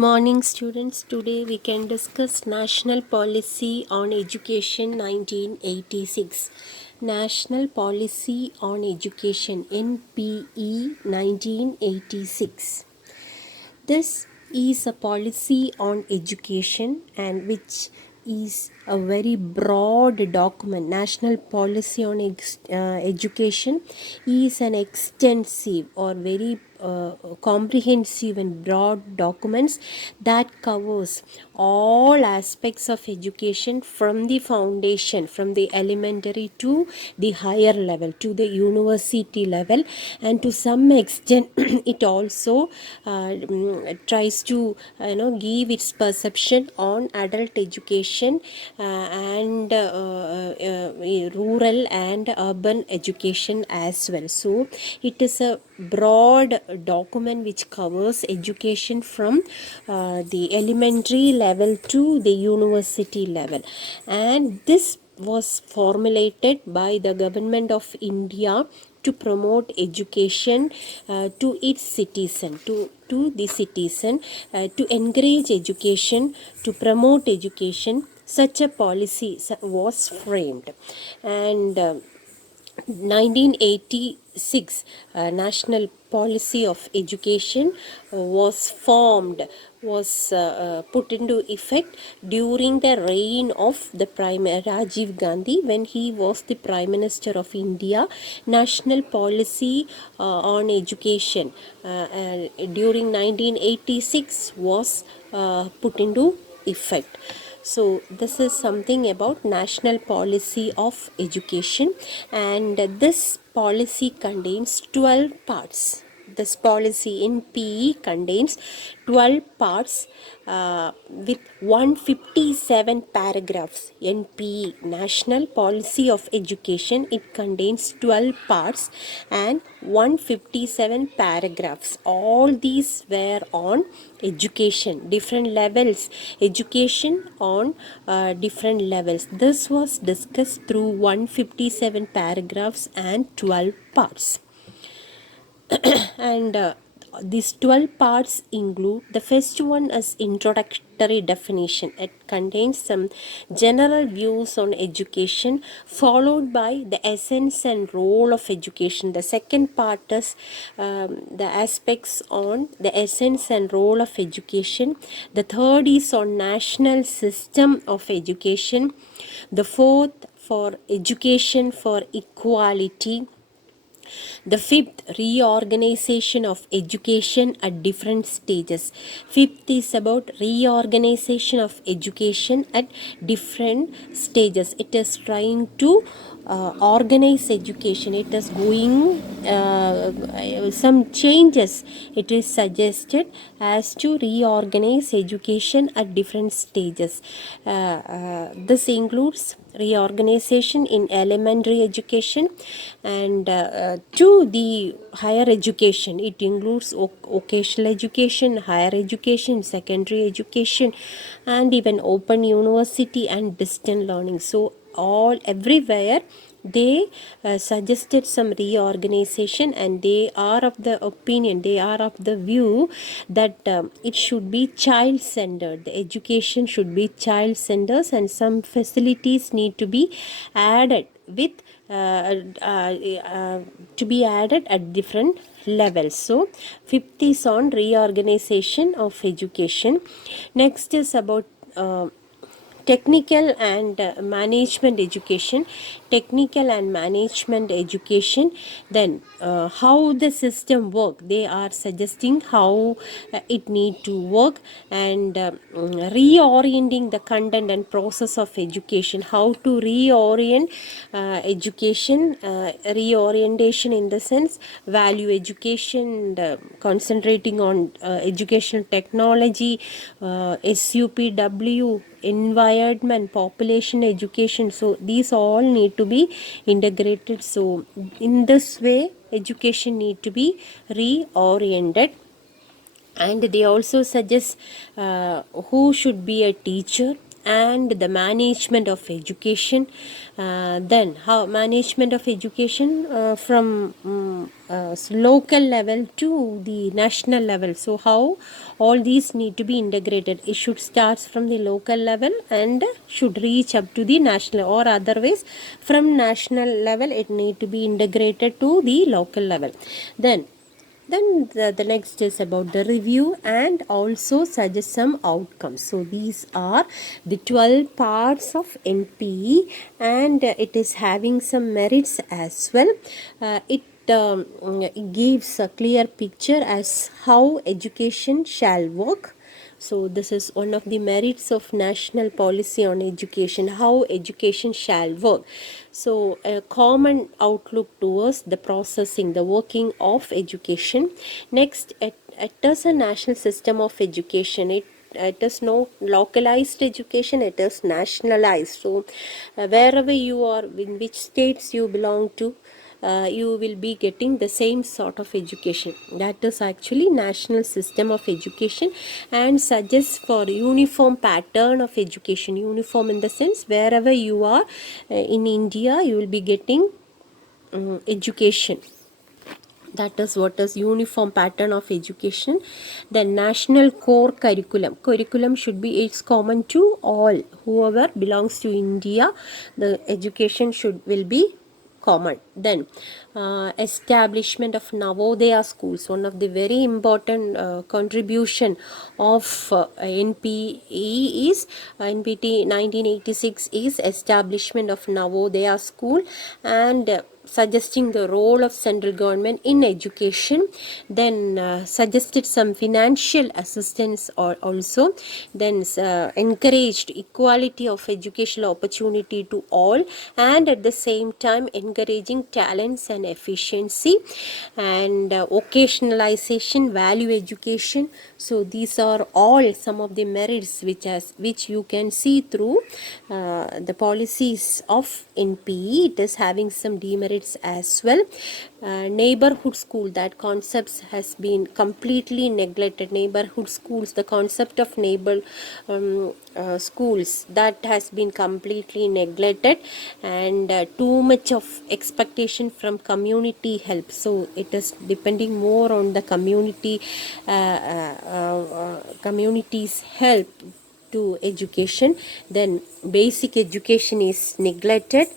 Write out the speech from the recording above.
Morning students, today we can discuss National Policy on Education 1986. National Policy on Education NPE 1986. This is a policy on education and which is a very broad document. National Policy on Education is an extensive or very comprehensive and broad documents that covers all aspects of education from the foundation, from the elementary to the higher level, to the university level, and to some extent it also tries to give its perception on adult education and rural and urban education as well. So it is a broad document which covers education from the elementary level to the university level, and this was formulated by the government of India to promote education to its citizen, to the citizen, to encourage education, to promote education. Such a policy was framed, and 1986 National Policy of Education was formed, was put into effect during the reign of the Prime Rajiv Gandhi when he was the Prime Minister of India. National Policy on Education during 1986 was put into effect. So this is something about National Policy of Education, and this policy contains 12 parts. This policy in PE contains 12 parts with 157 paragraphs. In PE, National Policy of Education, it contains 12 parts and 157 paragraphs. All these were on education, different levels, education on different levels. This was discussed through 157 paragraphs and 12 parts. And these 12 parts include, the first one is introductory definition. It contains some general views on education, followed by the essence and role of education. The second part is the aspects on the essence and role of education. The third is on national system of education. The fourth for education for equality. The fifth, reorganization of education at different stages. Fifth is about reorganization of education at different stages. It is trying to organize education. It is going some changes. It is suggested as to reorganize education at different stages. This includes reorganization in elementary education and to the higher education. It includes vocational education, higher education, secondary education, and even open university and distance learning. So all everywhere they suggested some reorganization, and they are of the opinion, they are of the view that it should be child centered. The education should be child centered, and some facilities need to be added with to be added at different levels. So fifth is on reorganization of education. Next is about technical and management education. Technical and management education, then how the system work, they are suggesting how it need to work, and reorienting the content and process of education, how to reorient education, reorientation in the sense value education, and, concentrating on educational technology, SUPW, environment, population education. So these all need to be integrated. So in this way education need to be reoriented. And they also suggest who should be a teacher, and the management of education. Then how management of education from local level to the national level. So how all these need to be integrated. It should start from the local level and should reach up to the national, or otherwise from national level it need to be integrated to the local level. Then the next is about the review and also suggest some outcomes. So these are the 12 parts of NPE, and it is having some merits as well. It gives a clear picture as how education shall work. So this is one of the merits of national policy on education, how education shall work. So a common outlook towards the processing, the working of education. Next, it is a national system of education. It is no localized education, it is nationalized. So wherever you are, in which states you belong to, you will be getting the same sort of education. That is actually national system of education, and suggests for uniform pattern of education. Uniform in the sense wherever you are in India, you will be getting education. That is what is uniform pattern of education. The national core curriculum should be, it's common to all whoever belongs to India. The education will be common. Then establishment of Navodaya schools, one of the very important contribution of NPE is NPT 1986 is establishment of Navodaya school, and suggesting the role of central government in education. Then suggested some financial assistance or also. Then encouraged equality of educational opportunity to all, and at the same time encouraging talents and efficiency, and occasionalization, value education. So these are all some of the merits which you can see through the policies of NPE. It is having some demerits as well. Neighborhood school, that concepts has been completely neglected. Neighborhood schools, the concept of neighbor schools, that has been completely neglected, and too much of expectation from community help. So it is depending more on the community's help to education. Then basic education is neglected.